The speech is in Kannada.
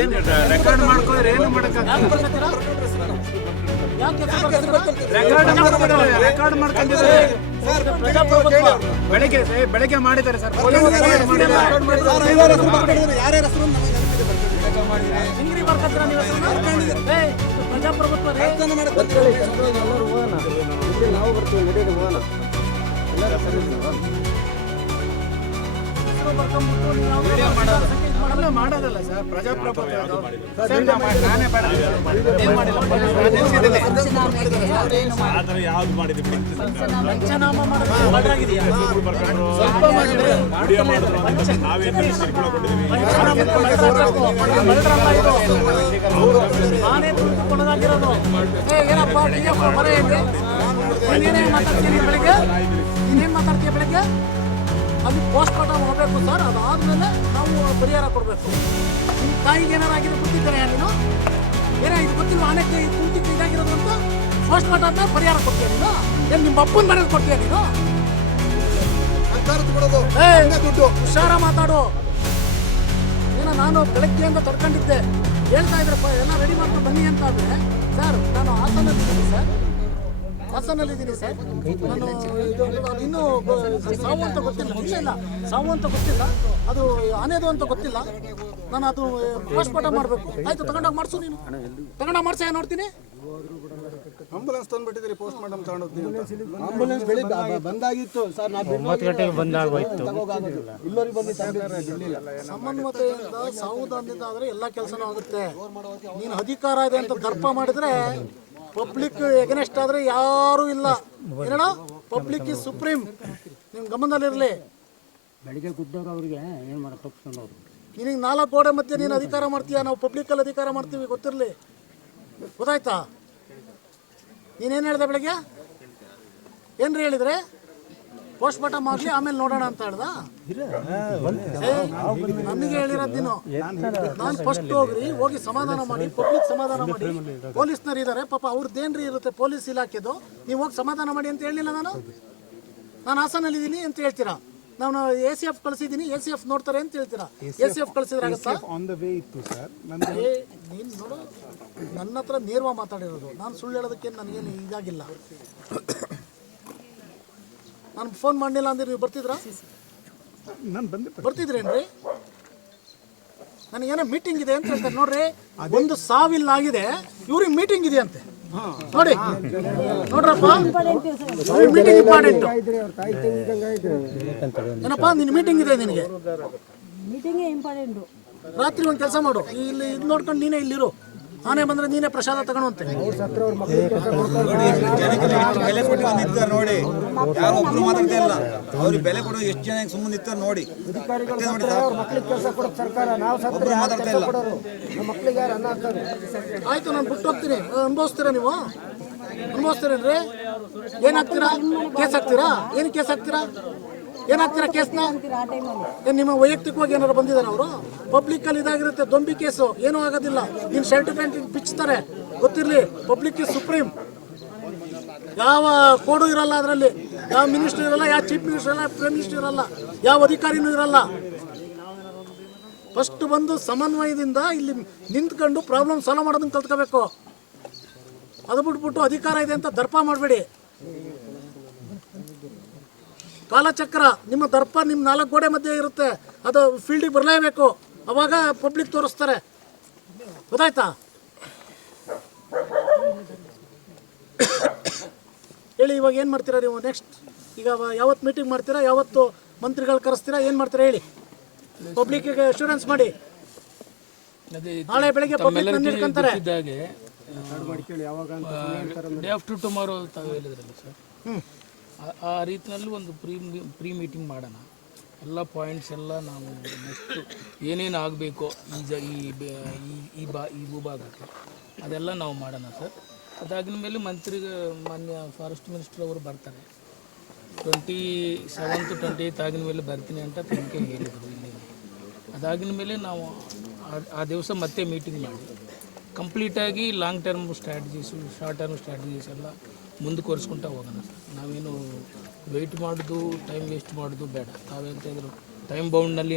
ಏನು ರೆಕಾರ್ಡ್ ಮಾಡ್ಕೊಂಡ್ರೆ ಏನು ಮಾಡೋಕ್ಕಾಗಲ್ಲ. ರೆಕಾರ್ಡ್ ಮಾಡ್ಕೊಂಡಿದ್ದಾರೆ. ಬೆಳಗ್ಗೆ ಮಾಡಿದ್ದಾರೆ ಸರ್. ಪ್ರಜಾಪ್ರಭುತ್ವ ನಾವು ಬರ್ತೀವಿ ನಡೆಯೋದು ಹೋಗೋಣ. ಮಾಡೋದಲ್ಲ ಸರ್ ಪ್ರಜಾಪ್ರಭುತ್ವ. ನಾನೇ ಕೊಡೋದಾಗಿರೋದು ಏನಪ್ಪ ನೀನೇನು ಮಾತಾಡ್ತೀನಿ ಬೆಳಿಗ್ಗೆ, ನೀನೇನು ಮಾತಾಡ್ತೀಯ ಬೆಳಿಗ್ಗೆ? ಅಲ್ಲಿ ಪೋಸ್ಟ್ ಮಾರ್ಟಮ್ ಹೋಗಬೇಕು ಸರ್. ಅದಾದಮೇಲೆ ನಾವು ಪರಿಹಾರ ಕೊಡಬೇಕು. ನಿಮ್ಮ ತಾಯಿಗೆ ಏನಾರು ಆಗಿದೆ ಗೊತ್ತಿದ್ದಾರೆ ನೀನು? ಏನಾಗಿದೆ ಗೊತ್ತಿಲ್ಲ, ಆನೆಗೆ ಕುಂಟಿಗೆ ಇದಾಗಿರೋದು ಅಂತ ಪೋಸ್ಟ್ ಮಾರ್ಟಮ್ ಪರಿಹಾರ ಕೊಡ್ತೀಯ ನೀನು? ಏನು ನಿಮ್ಮ ಅಪ್ಪನ ಮನೆಗೆ ಕೊಡ್ತೀಯ ನೀನು? ಹುಷಾರ ಮಾತಾಡು. ಏನೋ ನಾನು ಬೆಳಗ್ಗೆಯಿಂದ ತಡ್ಕೊಂಡಿದ್ದೆ, ಹೇಳ್ತಾ ಇದ್ರಪ್ಪ ಎಲ್ಲ ರೆಡಿ ಮಾಡ್ಕೊಂಡು ಬನ್ನಿ ಅಂತ. ಆದರೆ ಸರ್ ನಾನು ಹಾಸನಲ್ಲಿದ್ದೀನಿ ಸರ್, ಹಾಸನಲ್ಲಿದ್ದೀನಿ ಸರ್. ನಾನು ಇನ್ನೂ ಸಾವು ಅಂತ ಗೊತ್ತಿಲ್ಲ, ಇಲ್ಲ ಸಾವು ಅಂತ ಗೊತ್ತಿಲ್ಲ, ಅದು ಆನೆದು ಅಂತ ಗೊತ್ತಿಲ್ಲ. ನಾನು ಅದು ಪೋಸ್ಟ್ ಮಾರ್ಟಮ್ ಮಾಡಬೇಕು. ಆಯಿತು, ತಗೊಂಡೋಗಿ ಮಾಡಿಸು, ನೀನು ತಗೊಂಡೋಗಿ ಮಾಡಿಸ ನೋಡ್ತೀನಿ. ಆಂಬುಲೆನ್ಸ್ ತಂದುಬಿಟ್ಟಿದ್ದೀರಿ, ಪೋಸ್ಟ್ ಮಾರ್ಟಮ್ ತಗೊಂಡೋಗ್ತೀನಿ. ಆಂಬುಲೆನ್ಸ್ ಬೆಳಿಗ್ಗೆ ಬಂದಾಗಿತ್ತು ಸರ್, ನಾವು 9 ಗಂಟೆಗೆ ಬಂದಾಗೋಯ್ತು. ಇಲ್ಲೋರಿಗೆ ಬಂದು ಸಮನ್ವಯತೆಯಿಂದ ಸಾವುದಾನ್ಯದ ಆದರೆ ಎಲ್ಲ ಕೆಲಸನೂ ಆಗುತ್ತೆ. ನೀನು ಅಧಿಕಾರ ಇದೆ ಅಂತ ದರ್ಪ ಮಾಡಿದ್ರೆ ಪಬ್ಲಿಕ್ ಎಗನೆಸ್ಟ್ ಆದರೆ ಯಾರೂ ಇಲ್ಲ. ಏನೋ ಪಬ್ಲಿಕ್ ಇಸ್ ಸುಪ್ರೀಂ, ನಿಮ್ಮ ಗಮನದಲ್ಲಿರಲಿ. ಬೆಳಿಗ್ಗೆ ಗುದ್ದವ್ರು ಅವ್ರಿಗೆ ಏನು ಮಾಡೋದು ತಪ್ಪಿಸ್ಕೊಂಡು ಅವರು ನಿನಗೆ 4 ಗೋಡೆ ಮಧ್ಯೆ ನೀನು ಅಧಿಕಾರ ಮಾಡ್ತೀಯ, ನಾವು ಪಬ್ಲಿಕ್ಕಲ್ಲಿ ಅಧಿಕಾರ ಮಾಡ್ತೀವಿ, ಗೊತ್ತಿರಲಿ. ಗೊತ್ತಾಯ್ತಾ? ನೀನೇನು ಹೇಳಿದೆ ಬೆಳಗ್ಗೆ? ಏನ್ರಿ ಹೇಳಿದ್ರೆ? ಪೋಸ್ಟ್ ಮಾರ್ಟಮ್ ಆಗಲಿ ಆಮೇಲೆ ನೋಡೋಣ ಅಂತ ಹೇಳ್ದ. ನನಗೆ ಹೇಳಿರೋದು ನೀನು, ನಾನು ಫಸ್ಟ್ ಹೋಗಿ ಸಮಾಧಾನ ಮಾಡಿ, ಪಬ್ಲಿಕ್ ಸಮಾಧಾನ ಮಾಡಿ. ಪೊಲೀಸ್ನರು ಇದ್ದಾರೆ ಪಾಪ, ಅವ್ರದ್ದೇನ್ರಿ ಇರುತ್ತೆ ಪೊಲೀಸ್ ಇಲಾಖೆದು, ನೀವು ಹೋಗಿ ಸಮಾಧಾನ ಮಾಡಿ ಅಂತ ಹೇಳಿಲ್ಲ. ನಾನು ಹಾಸನಲ್ಲಿದ್ದೀನಿ ಅಂತ ಹೇಳ್ತೀರಾ, ನಾನು ACF ಕಳಿಸಿದ್ದೀನಿ, ACF ನೋಡ್ತಾರೆ ಅಂತ ಹೇಳ್ತೀರಾ. ACF ಕಳಿಸಿದ್ರೆ ಆಗುತ್ತಾ? ನೀನು ನೋಡು, ನನ್ನ ಹತ್ರ ನೇರವಾಗಿ ಮಾತಾಡಿರೋದು. ನಾನು ಸುಳ್ಳು ಹೇಳೋದಕ್ಕೆ ನನಗೇನು ಇದಾಗಿಲ್ಲ. ನಾನು ಫೋನ್ ಮಾಡಲಿಲ್ಲ ಅಂದ್ರೆ ನೀವು ಬರ್ತಿದ್ರಾ? ಬರ್ತಿದ್ರೇನ್ರಿ? ನನಗೇನೋ ಮೀಟಿಂಗ್ ಇದೆ ಅಂತ ಹೇಳ್ತಾರೆ ನೋಡ್ರಿ. ಒಂದು ಸಾವಿಲ್ಲ ಆಗಿದೆ, ಇವ್ರಿಗೆ ಮೀಟಿಂಗ್ ಇದೆ ಅಂತೆ. ನೋಡಿ ನೋಡ್ರಪ್ಪ, ಮೀಟಿಂಗ್ ಇಂಪಾರ್ಟೆಂಟ್ ಏನಪ್ಪ, ನಿನ್ನ ಮೀಟಿಂಗ್ ಇದೆ, ನಿನಗೆ ರಾತ್ರಿ ಒಂದು ಕೆಲಸ ಮಾಡು, ಇಲ್ಲಿ ಇದು ನೋಡ್ಕೊಂಡು ನೀನೇ ಇಲ್ಲಿರು. ಆನೆ ಬಂದ್ರೆ ನೀನೇ ಪ್ರಸಾದ ತಗೊಳುವಂತೆ. ಬೆಲೆ ಕೊಟ್ಟು ನಿಂತಾರೆ ನೋಡಿ, ಯಾರು ಒಬ್ರು ಮಾತಾಡ್ತಾ ಇಲ್ಲ. ಅವ್ರಿಗೆ ಬೆಲೆ ಕೊಡೋ ಎಷ್ಟು ಜನ ಸುಮ್ಮನೆ ನಿಂತಾರೆ ನೋಡಿ. ಒಬ್ರು ಮಾತಾಡ್ತಾ ಇಲ್ಲ. ಆಯ್ತು, ನಾನು ಬಿಟ್ಟು ಹೋಗ್ತೀನಿ. ಅನುಭವಿಸ್ತೀರಾ ನೀವು? ಅನುಭವಿಸ್ತೀರೇನ್ರಿ? ಏನಾಗ್ತೀರಾ? ಕೇಸ್ ಹಾಕ್ತೀರಾ? ಏನು ಕೇಸ್ ಹಾಕ್ತೀರಾ? ಏನಾಗ್ತೀರಾ ಕೇಸ್ನ? ನಿಮ್ಮ ವೈಯಕ್ತಿಕವಾಗಿ ಏನಾರು ಬಂದಿದ್ದಾರೆ ಅವರು? ಪಬ್ಲಿಕ್ಕಲ್ಲಿ ಇದಾಗಿರುತ್ತೆ, ದೊಂಬಿ ಕೇಸು, ಏನೂ ಆಗೋದಿಲ್ಲ. ನಿನ್ನ ಸರ್ಟಿಫಿಕೇಟ್ ಬಿಚ್ತಾರೆ, ಗೊತ್ತಿರಲಿ. Public is supreme. ಯಾವ ಕೋಡು ಇರಲ್ಲ ಅದರಲ್ಲಿ, ಯಾವ ಮಿನಿಸ್ಟರ್ ಇರಲ್ಲ, ಯಾವ ಚೀಫ್ ಮಿನಿಸ್ಟರ್ ಇರಲ್ಲ, ಪ್ರೈಮ್ ಮಿನಿಸ್ಟರ್ ಇರಲ್ಲ, ಯಾವ ಅಧಿಕಾರಿನೂ ಇರಲ್ಲ. ಫಸ್ಟ್ ಬಂದು ಸಮನ್ವಯದಿಂದ ಇಲ್ಲಿ ನಿಂತ್ಕೊಂಡು ಪ್ರಾಬ್ಲಮ್ ಸಾಲ್ವ್ ಮಾಡೋದನ್ನ ಕಲ್ತ್ಕೋಬೇಕು. ಅದು ಬಿಟ್ಬಿಟ್ಟು ಅಧಿಕಾರ ಇದೆ ಅಂತ ದರ್ಪ ಮಾಡಬೇಡಿ. ಕಾಲಚಕ್ರ ನಿಮ್ಮ ದರ್ಪ ನಿಮ್ಮ 4 ಗೋಡೆ ಮಧ್ಯೆ ಇರುತ್ತೆ, ಅದು ಫೀಲ್ಡಿಗೆ ಬರಲೇಬೇಕು. ಅವಾಗ ಪಬ್ಲಿಕ್ ತೋರಿಸ್ತಾರೆ, ಗೊತ್ತಾಯ್ತಾ? ಹೇಳಿ, ಇವಾಗ ಏನು ಮಾಡ್ತೀರಾ ನೀವು ನೆಕ್ಸ್ಟ್? ಈಗ ಯಾವತ್ತು ಮೀಟಿಂಗ್ ಮಾಡ್ತೀರಾ? ಯಾವತ್ತು ಮಂತ್ರಿಗಳು ಕರೆಸ್ತೀರಾ? ಏನು ಮಾಡ್ತೀರಾ ಹೇಳಿ? ಪಬ್ಲಿಕ್ಕಿಗೆ ಅಶ್ಯೂರೆನ್ಸ್ ಮಾಡಿ. ನಾಳೆ ಬೆಳಗ್ಗೆ ಪಬ್ಲಿಕ್ ನನ್ನ ಹಿಡ್ಕೊಂತಾರೆ. ಡೇ ಆಫ್ಟರ್ ಟುಮಾರೋ ತಾವು ಹೇಳಿದ್ರಲ್ಲ ಸರ್, ಆ ರೀತಿಯಲ್ಲಿ ಒಂದು ಪ್ರೀ ಮೀಟಿಂಗ್ ಮಾಡೋಣ. ಎಲ್ಲ ಪಾಯಿಂಟ್ಸ್ ಎಲ್ಲ ನಾವು ನೆಕ್ಸ್ಟ್ ಏನೇನು ಆಗಬೇಕು ಈ ಭೂಭಾಗಕ್ಕೆ ಅದೆಲ್ಲ ನಾವು ಮಾಡೋಣ ಸರ್. ಅದಾಗಿನ ಮೇಲೆ ಮಾನ್ಯ ಫಾರೆಸ್ಟ್ ಮಿನಿಸ್ಟರ್ ಅವರು ಬರ್ತಾರೆ. 27th 28th ಆಗಿನ ಮೇಲೆ ಬರ್ತೀನಿ ಅಂತ ತನಿಖೆ ಹೇಳಿದರು ಇಲ್ಲಿ. ಅದಾಗಿನ ಮೇಲೆ ನಾವು ಆ ದಿವಸ ಮತ್ತೆ ಮೀಟಿಂಗ್ ಮಾಡಿ ಕಂಪ್ಲೀಟಾಗಿ long term strategies, short term strategies ಎಲ್ಲ ಮುಂದುವರಿಸ್ಕೊಳ್ತಾ ಹೋಗೋಣ ಸರ್. ನಾವೇನು ವೆಯ್ಟ್ ಮಾಡೋದು, ಟೈಮ್ ವೇಸ್ಟ್ ಮಾಡೋದು ಬೇಡ. ನಾವೇಂತ ಟೈಮ್ ಬೌಂಡ್ನಲ್ಲಿ